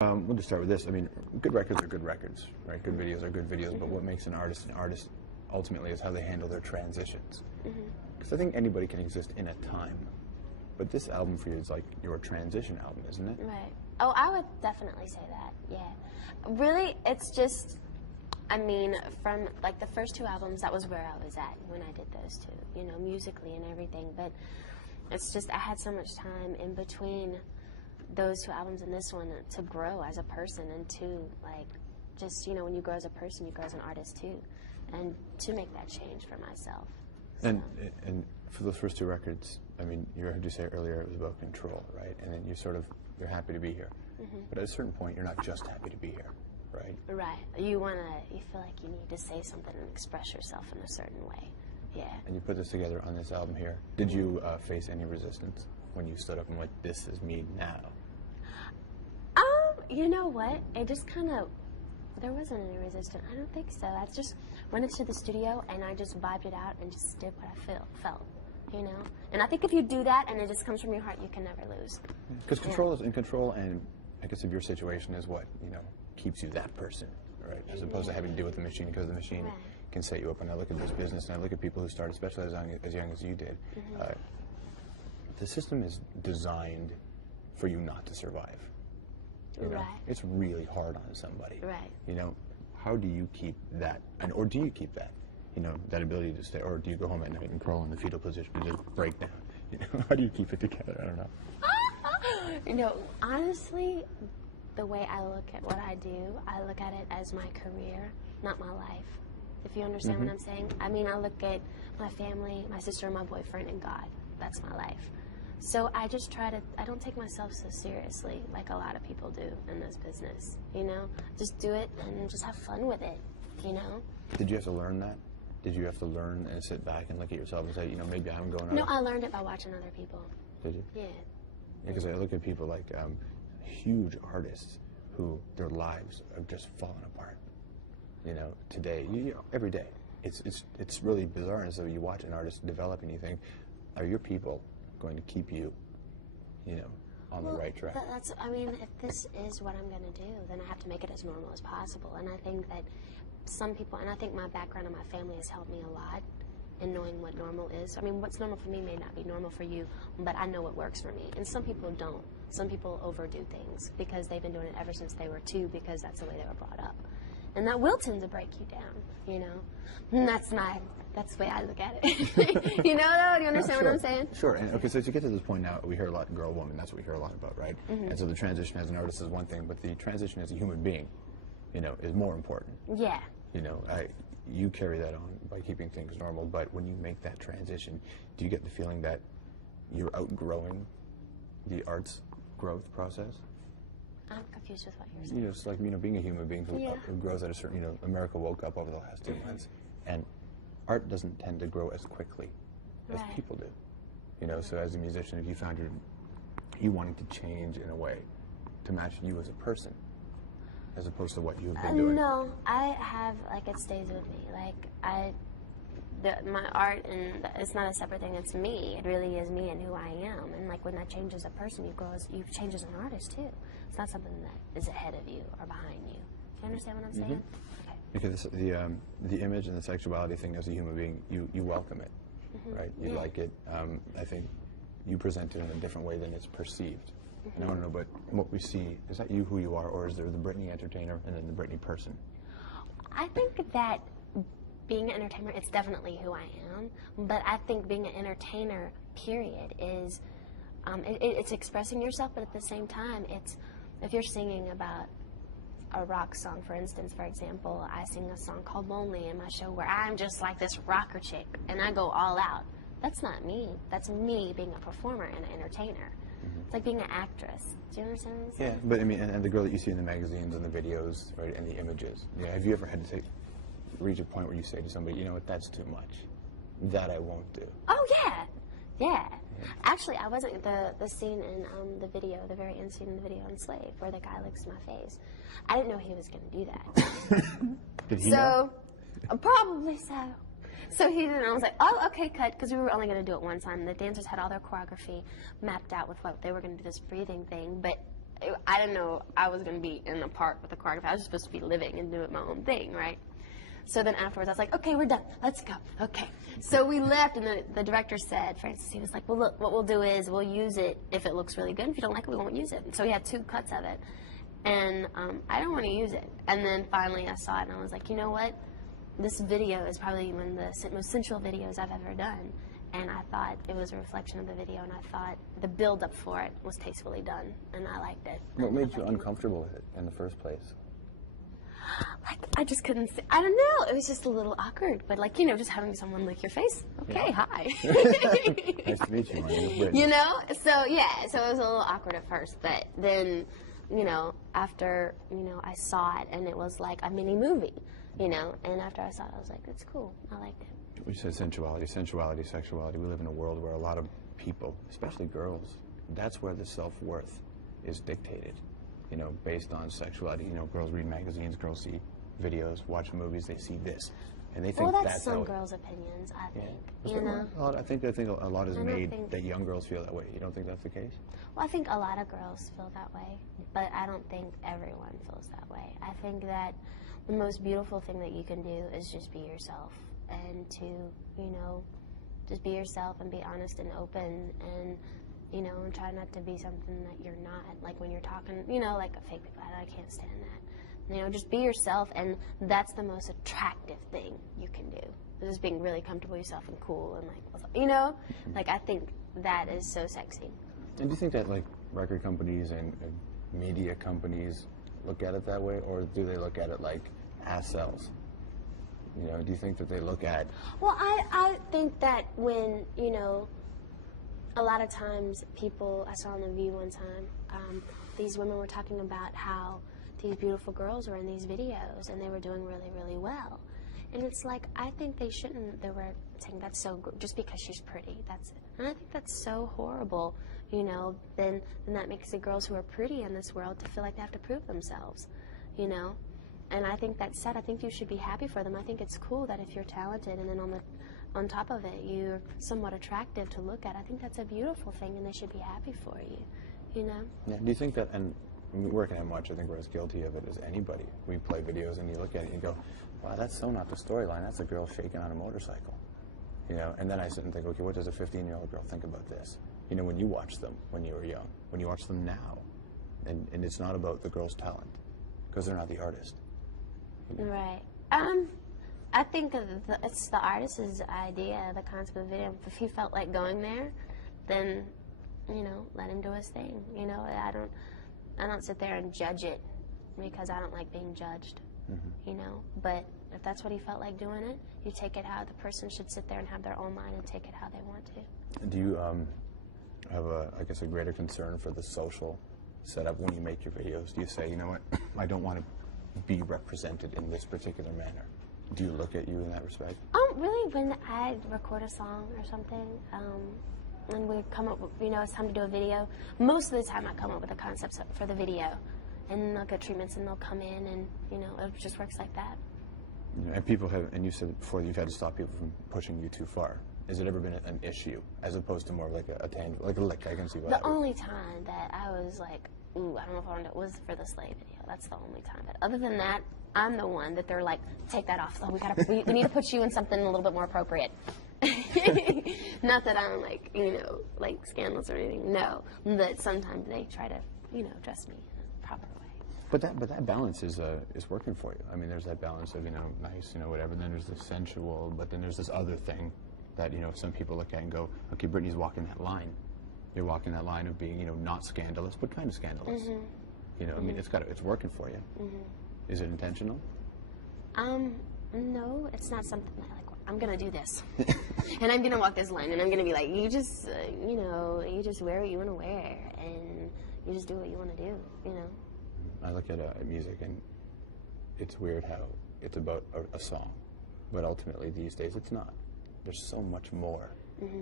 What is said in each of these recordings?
We'll just start with this. I mean, good records are good records, right? Good videos are good videos, but what makes an artist ultimately is how they handle their transitions. Because I think anybody can exist in a time, but this album for you is like your transition album, isn't it? Right. Oh, I would definitely say that, yeah. Really, it's just, I mean, from like the first two albums, that was where I was at when I did those two, you know, musically and everything, but it's just, I had so much time in between those two albums and this one to grow as a person and to, like, just, you know, when you grow as a person, you grow as an artist too, and to make that change for myself. So. And for those first two records, I mean, you heard you say earlier it was about control, right? And then you're happy to be here. But at a certain point, you're not just happy to be here, right? Right. You feel like you need to say something and express yourself in a certain way. Yeah. And you put this together on this album here. Did you face any resistance when you stood up and like, this is me now? You know what? It just kind of, there wasn't any resistance. I don't think so. I just went into the studio and I just vibed it out and just did what I felt, you know? And I think if you do that and it just comes from your heart, you can never lose. Because control is in control, and I guess if your situation is what, you know, keeps you that person, right? As opposed to having to deal with the machine, because the machine can set you up. And I look at this business and I look at people who started, especially as young as you did. The system is designed for you not to survive. You know? It's really hard on somebody. Right. You know, how do you keep that, or do you keep that, you know, that ability to stay, or do you go home at night and crawl in the fetal position and just break down? You know, how do you keep it together? I don't know. You know, honestly, the way I look at what I do, I look at it as my career, not my life. If you understand what I'm saying. I mean, I look at my family, my sister, my boyfriend, and God. That's my life. So I just I don't take myself so seriously like a lot of people do in this business, you know? Just do it and just have fun with it, you know? Did you have to learn that? Did you have to learn and sit back and look at yourself and say, you know, maybe I'm going out? No, I learned it by watching other people. Did you? Yeah. Because I look at people like huge artists who their lives are just falling apart. You know, today, you know, every day. It's really bizarre. And so you watch an artist develop and you think, are your people going to keep you, you know, on the right track? I mean, if this is what I'm going to do, then I have to make it as normal as possible. And I think that some people, and I think my background and my family has helped me a lot in knowing what normal is. I mean, what's normal for me may not be normal for you, but I know what works for me. And some people don't. Some people overdo things because they've been doing it ever since they were 2 because that's the way they were brought up. And that will tend to break you down, you know? And that's the way I look at it. You know, though? Do you understand what I'm saying? Sure. And okay, so to get to this point now, we hear a lot girl, woman. That's what we hear a lot about, right? And so the transition as an artist is one thing, but the transition as a human being, you know, is more important. Yeah. You know, you carry that on by keeping things normal, but when you make that transition, do you get the feeling that you're outgrowing the arts growth process? I'm confused with what you're saying. You know, it's like, you know, being a human being who grows at a certain, you know, America woke up over the last 2 months, and art doesn't tend to grow as quickly as people do. You know, so as a musician, if you found you wanting to change in a way to match you as a person, as opposed to what you've been doing. No, I have, like, it stays with me. Like, my art, and it's not a separate thing, it's me. It really is me and who I am. And like when that changes a person, you change as an artist too. It's not something that is ahead of you or behind you. Do you understand what I'm saying? Okay. Because the image and the sexuality thing as a human being, you welcome it, right? You like it. I think you present it in a different way than it's perceived. And I want to know, but what we see, is that you who you are, or is there the Britney entertainer and then the Britney person? I think that being an entertainer, it's definitely who I am, but I think being an entertainer, period, is, it's expressing yourself, but at the same time, it's, if you're singing about a rock song, for instance, for example, I sing a song called Lonely in my show where I'm just like this rocker chick, and I go all out. That's not me. That's me being a performer and an entertainer. It's like being an actress. Do you understand what I'm saying? Yeah, but I mean, and the girl that you see in the magazines and the videos, right, and the images, yeah, have you ever had to reach a point where you say to somebody, you know what, that's too much. That I won't do. Oh, yeah. Yeah. Actually, I wasn't, the scene in the video, the very end scene in the video on Slave, where the guy licks my face. I didn't know he was going to do that. Did he know? Probably so. So he didn't, I was like, oh, okay, cut, because we were only going to do it one time. The dancers had all their choreography mapped out with what they were going to do, this breathing thing, but I didn't know I was going to be in the park with the choreographer. I was supposed to be living and doing my own thing, right? So then afterwards, I was like, okay, we're done. Let's go. Okay. So we left, and the director said, Francis, he was like, well, look, what we'll do is we'll use it if it looks really good. If you don't like it, we won't use it. And so we had 2 cuts of it. And I don't want to use it. And then finally I saw it, and I was like, you know what? This video is probably one of the most sensual videos I've ever done. And I thought it was a reflection of the video, and I thought the build-up for it was tastefully done, and I liked it. What made you uncomfortable with it in the first place? Like, I just couldn't say, I don't know, it was just a little awkward, but like, you know, just having someone lick your face, okay, yeah. hi. Nice to meet you, my name is Britney. You know, so yeah, so it was a little awkward at first, but then, you know, after, you know, I saw it, and it was like a mini movie, you know, and after I saw it, I was like, it's cool, I liked it. We said sensuality, sexuality. We live in a world where a lot of people, especially girls, that's where the self-worth is dictated, you know, based on sexuality. You know, girls read magazines, girls see videos, watch movies, they see this, and they think well, that's how some girls' opinions, I think, yeah. you know. I think a lot is made that young girls feel that way. You don't think that's the case? Well, I think a lot of girls feel that way, but I don't think everyone feels that way. I think that the most beautiful thing that you can do is just be yourself. And to, you know, just be yourself and be honest and open and, you know, and try not to be something that you're not. Like when you're talking, you know, like a fake people, I can't stand that. You know, just be yourself, and that's the most attractive thing you can do. Just being really comfortable with yourself and cool and like, you know, like I think that is so sexy. And do you think that like record companies and media companies look at it that way, or do they look at it like ass sells? You know, do you think that they look at... Well, I think that when, you know, a lot of times people, I saw on The View one time, these women were talking about how these beautiful girls were in these videos and they were doing really, really well. And it's like, I think they shouldn't, they were saying that's so, just because she's pretty, that's it. And I think that's so horrible, you know, then that makes the girls who are pretty in this world to feel like they have to prove themselves, you know. And I think that's sad. I think you should be happy for them. I think it's cool that if you're talented and then on top of it, you're somewhat attractive to look at. I think that's a beautiful thing, and they should be happy for you, you know? Yeah. Do you think that, and working at much, I think we're as guilty of it as anybody. We play videos and you look at it and you go, wow, that's so not the storyline. That's a girl shaking on a motorcycle, you know? And then I sit and think, okay, what does a 15-year-old girl think about this? You know, when you watch them when you were young, when you watch them now, and it's not about the girl's talent, because they're not the artist. Right. I think it's the artist's idea, the concept of the video. If he felt like going there, then, you know, let him do his thing. You know, I don't sit there and judge it because I don't like being judged. You know, but if that's what he felt like doing it, you take it how the person should sit there and have their own mind and take it how they want to. Do you have I guess a greater concern for the social setup when you make your videos? Do you say, you know what, I don't want to be represented in this particular manner? Do you look at you in that respect? Really, when I record a song or something, and we come up with, you know, it's time to do a video, most of the time I come up with the concepts for the video, and they'll get treatments and they'll come in, and, you know, it just works like that. You know, and people have, and you said before you've had to stop people from pushing you too far. Has it ever been an issue, as opposed to more like a tangent, like a lick? I can see why. The only time that I was like, ooh, I don't know if I want to, was for the sleigh video. That's the only time. But other than that, I'm the one that they're like, take that off. So we need to put you in something a little bit more appropriate. Not that I'm like, you know, like scandalous or anything. No, but sometimes they try to, you know, dress me in a proper way. But that balance is working for you. I mean, there's that balance of, you know, nice, you know, whatever. Then there's the sensual, but then there's this other thing that, you know, some people look at and go, okay, Britney's walking that line. You're walking that line of being, you know, not scandalous, but kind of scandalous. You know, I mean, it's working for you. Is it intentional? No, it's not something that, like, I'm gonna do this, and I'm gonna walk this line, and I'm gonna be like, you just, you know, you just wear what you want to wear, and you just do what you want to do, you know. I look at music, and it's weird how it's about a song, but ultimately these days it's not. There's so much more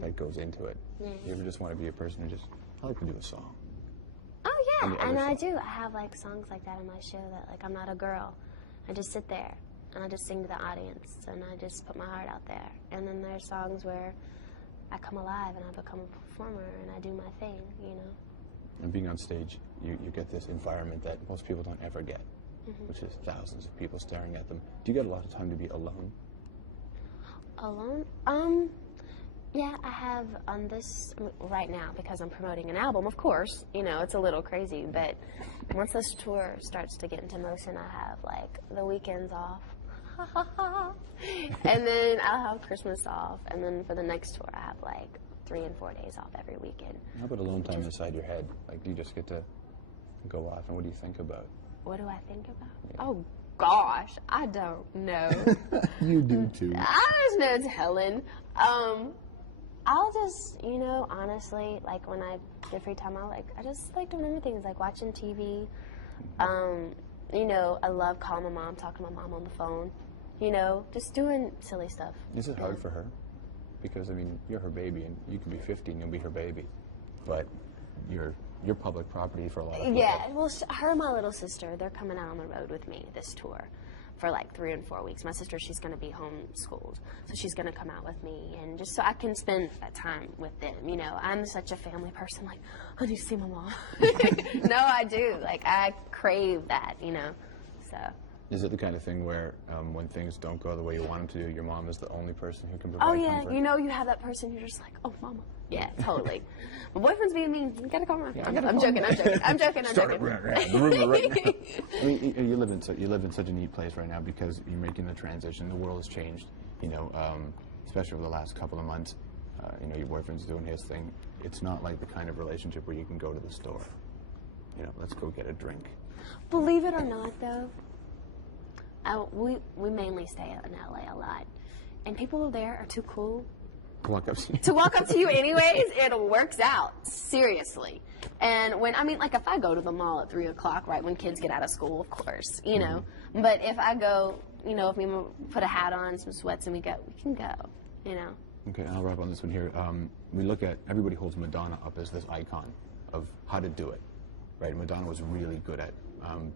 that goes into it. Yeah. You ever just want to be a person who just, I like to do a song. Oh yeah, and I do. I have like songs like that on my show that, like, I'm not a girl. I just sit there and I just sing to the audience and I just put my heart out there. And then there's songs where I come alive and I become a performer and I do my thing, you know. And being on stage you get this environment that most people don't ever get, which is thousands of people staring at them. Do you get a lot of time to be alone? Alone? Yeah, I have on this right now because I'm promoting an album, of course. You know, it's a little crazy, but once this tour starts to get into motion, I have like the weekends off. And then I'll have Christmas off, and then for the next tour, I have like 3 and 4 days off every weekend. How about alone time inside your head? Like, do you just get to go off, and what do you think about? What do I think about? Yeah. Oh, gosh, I don't know. You do, too. There's no telling. I'll just, you know, honestly, like when I get free time, I just like doing other things, like watching TV. You know, I love calling my mom, talking to my mom on the phone. You know, just doing silly stuff. Is it hard for her? Because, I mean, you're her baby, and you can be 50 and you'll be her baby. But you're public property for a lot of people. Yeah, well, her and my little sister, they're coming out on the road with me this tour for like 3 and 4 weeks. My sister, she's going to be homeschooled, so she's going to come out with me, and just so I can spend that time with them. You know, I'm such a family person, like, I need to see my mom. No, I do. Like, I crave that, you know, so. Is it the kind of thing where when things don't go the way you want them to do, your mom is the only person who can provide comfort? You know, you have that person, you're just like, oh, mama. Yeah, totally. My boyfriend's being mean. You gotta call him. Yeah, I'm joking. Start it the rumor right now. I mean, you live in such a neat place right now because you're making the transition. The world has changed, you know, especially over the last couple of months. You know, your boyfriend's doing his thing. It's not like the kind of relationship where you can go to the store. You know, let's go get a drink. Believe it or not, though, we mainly stay in LA a lot, and people there are too cool to walk up to you anyways. It works out, seriously. And when, I mean, like if I go to the mall at 3 o'clock, right, when kids get out of school, of course, you know, but if I go, you know, if we put a hat on, some sweats, and we can go, you know. Okay, and I'll wrap on this one here. We look at, everybody holds Madonna up as this icon of how to do it, right? Madonna was really good at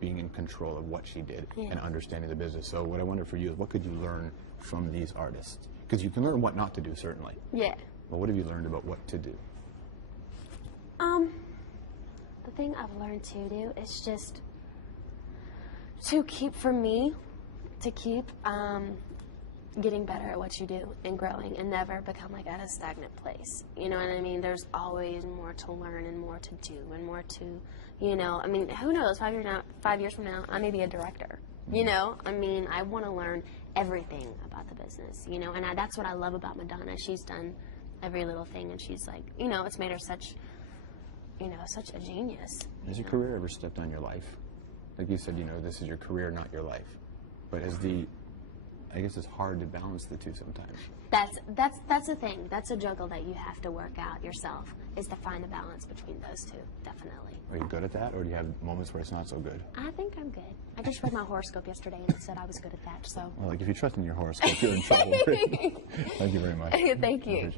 being in control of what she did and understanding the business. So what I wonder for you is, what could you learn from these artists? Because you can learn what not to do, certainly. Yeah. But what have you learned about what to do? The thing I've learned to do is just to keep, for me, to keep getting better at what you do and growing and never become like at a stagnant place. You know what I mean? There's always more to learn and more to do and more to, you know, I mean, who knows, 5 years from now, I may be a director. You know, I mean, I want to learn everything about the business, you know, and that's what I love about Madonna. She's done every little thing, and she's like, you know, it's made her such, you know, such a genius. Has your career ever stepped on your life? Like you said, you know, this is your career, not your life. But I guess it's hard to balance the two sometimes. That's the thing. That's a juggle that you have to work out yourself, is to find a balance between those two, definitely. Are you good at that, or do you have moments where it's not so good? I think I'm good. I just read my horoscope yesterday, and it said I was good at that, so. Well, like, if you trust in your horoscope, you're in trouble. Thank you very much. Thank you.